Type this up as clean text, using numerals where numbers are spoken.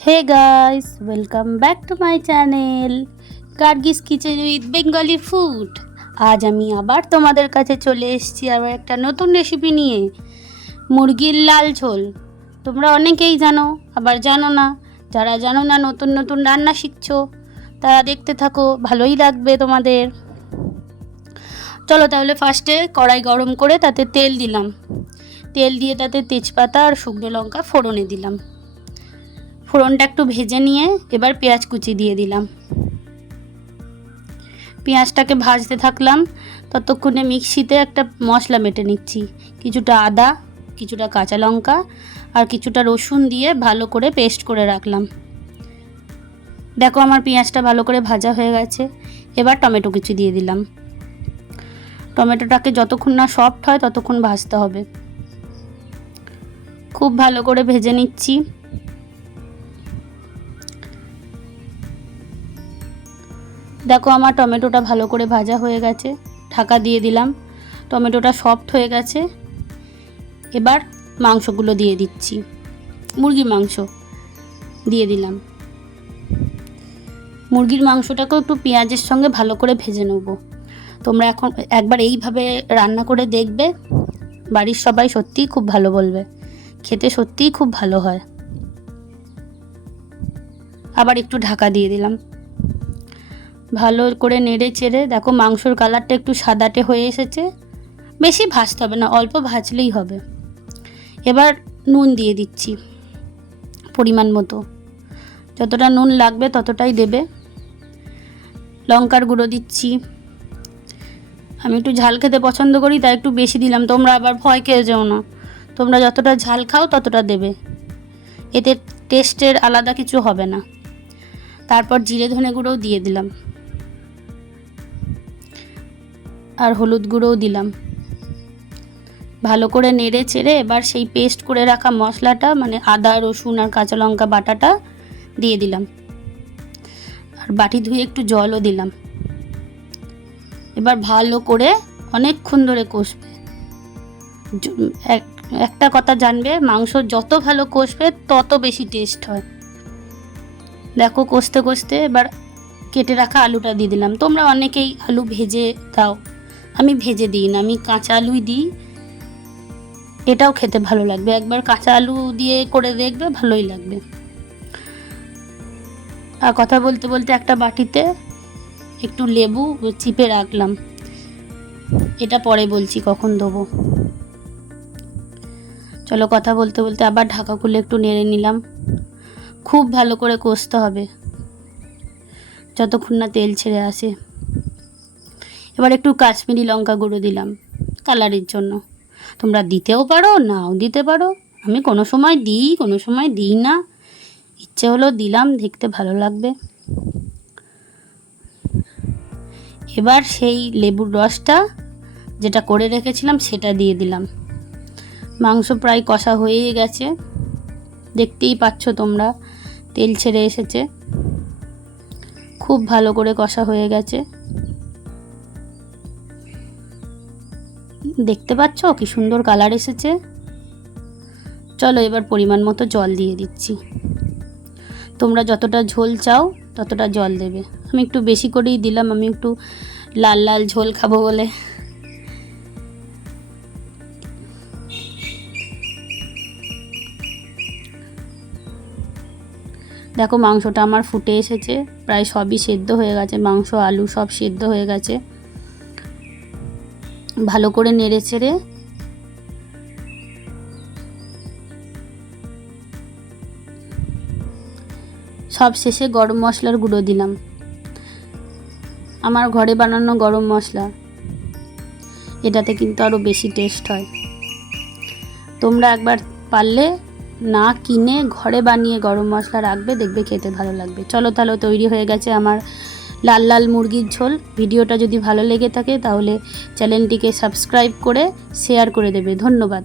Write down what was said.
Hey guys, welcome back to my channel Gargi's kitchen with Bengali food. আজ আমি আবার তোমাদের কাছে চলে এসেছি আবার একটা নতুন রেসিপি নিয়ে, মুরগির লাল ঝোল। তোমরা অনেকেই জানো, আবার জানো না। যারা জানো না, নতুন নতুন রান্না শিখছো, তারা দেখতে থাকো, ভালোই লাগবে তোমাদের। চলো তাহলে ফার্স্টে কড়াই গরম করে তাতে তেল দিলাম। তেল দিয়ে তাতে তেজপাতা আর শুকনো লঙ্কা ফোড়নে দিলাম। ফোড়নটা একটু ভেজে নিয়ে এবার পেঁয়াজ কুচি দিয়ে দিলাম। পেঁয়াজটাকে ভাজতে থাকলাম, ততক্ষণে মিক্সিতে একটা মশলা বেটে নিচ্ছি। কিছুটা আদা, কিছুটা কাঁচা লঙ্কা আর কিছুটা রসুন দিয়ে ভালো করে পেস্ট করে রাখলাম। দেখো আমার পেঁয়াজটা ভালো করে ভাজা হয়ে গেছে। এবার টমেটো কুচি দিয়ে দিলাম। টমেটোটাকে যতক্ষণ না সফট হয় ততক্ষণ ভাজতে হবে। খুব ভালো করে ভেজে নিচ্ছি। দেখো আমার টমেটোটা ভালো করে ভাজা হয়ে গেছে, ঢাকা দিয়ে দিলাম। টমেটোটা সফট হয়ে গেছে। এবার মাংসগুলো দিয়ে দিচ্ছি। মুরগির মাংস দিয়ে দিলাম। মুরগির মাংসটাকেও একটু পেঁয়াজের সঙ্গে ভালো করে ভেজে নেব। তোমরা এখন একবার এইভাবে রান্না করে দেখবে, বাড়ির সবাই সত্যিই খুব ভালো বলবে, খেতে সত্যিই খুব ভালো হয়। আবার একটু ঢাকা দিয়ে দিলাম। ভালো করে নেড়ে চেড়ে দেখো মাংসর কালারটা একটু সাদাটে হয়ে এসেছে। বেশি ভাজতে হবে না, অল্প ভাজলেই হবে। এবার নুন দিয়ে দিচ্ছি পরিমাণ মতো, যতটা নুন লাগবে ততটাই দেবে। লঙ্কার গুঁড়ো দিচ্ছি। আমি একটু ঝাল খেতে পছন্দ করি, তাই একটু বেশি দিলাম। তোমরা আবার ভয় খেয়ে যেও না, তোমরা যতটা ঝাল খাও ততটা দেবে, এতে টেস্টের আলাদা কিছু হবে না। তারপর জিরে ধনে গুঁড়োও দিয়ে দিলাম আর হলুদ গুঁড়োও দিলাম। ভালো করে নেড়ে চেড়ে এবার সেই পেস্ট করে রাখা মশলাটা, মানে আদা রসুন আর কাঁচা লঙ্কা বাটাটা দিয়ে দিলাম। আর বাটি ধুয়ে একটু জলও দিলাম। এবার ভালো করে অনেকক্ষণ ধরে কষবে। একটা কথা জানবে, মাংস যত ভালো কষবে তত বেশি টেস্ট হয়। দেখো কষতে কষতে এবার কেটে রাখা আলুটা দিয়ে দিলাম। তোমরা অনেকেই আলু ভেজে দাও, আমি ভেজে দিই না, আমি কাঁচা আলুই দিই। এটাও খেতে ভালো লাগবে, একবার কাঁচা আলু দিয়ে করে দেখবে, ভালোই লাগবে। আর কথা বলতে বলতে একটা বাটিতে একটু লেবু চিপে রাখলাম, এটা পরে বলছি কখন দেবো। চলো কথা বলতে বলতে আবার ঢাকা খুলে একটু নেড়ে নিলাম। খুব ভালো করে কষতে হবে যতক্ষণ না তেল ছেড়ে আসে। এবার একটু কাশ্মীরি লঙ্কা গুঁড়ো দিলাম কালারের জন্য। তোমরা দিতেও পারো, নাও দিতে পারো। আমি কোনো সময় দিই, কোনো সময় দিই না, ইচ্ছে হলো দিলাম, দেখতে ভালো লাগবে। এবার সেই লেবুর রসটা যেটা করে রেখেছিলাম সেটা দিয়ে দিলাম। মাংস প্রায় কষা হয়েই গেছে, দেখতেই পাচ্ছ তোমরা, তেল ছেড়ে এসেছে। খুব ভালো করে কষা হয়ে গেছে, দেখতে পাচ্ছ কি সুন্দর কালার এসেছে। চলো এবার পরিমাণ মতো জল দিয়ে দিচ্ছি। তোমরা যতটা ঝোল চাও ততটা জল দেবে। আমি একটু বেশি করেই দিলাম, আমি একটু লাল লাল ঝোল খাবো বলে। দেখো মাংসটা আমার ফুটে এসেছে, প্রায় সবই সেদ্ধ হয়ে গেছে, মাংস আলু সব সেদ্ধ হয়ে গেছে। ভালো করে নেড়ে চেড়ে সব শেষে গরম মশলার গুঁড়ো দিলাম, আমার ঘরে বানানো গরম মশলা। এটাতে কিন্তু আরও বেশি টেস্ট হয়। তোমরা একবার পারলে না কিনে ঘরে বানিয়ে গরম মশলা রাখবে, দেখবে খেতে ভালো লাগবে। চলো তাহলে তৈরি হয়ে গেছে আমার লাল লাল মুরগির ঝোল। ভিডিওটা যদি ভালো লেগে থাকে তাহলে চ্যানেলটিকে সাবস্ক্রাইব করে শেয়ার করে দেবে। ধন্যবাদ।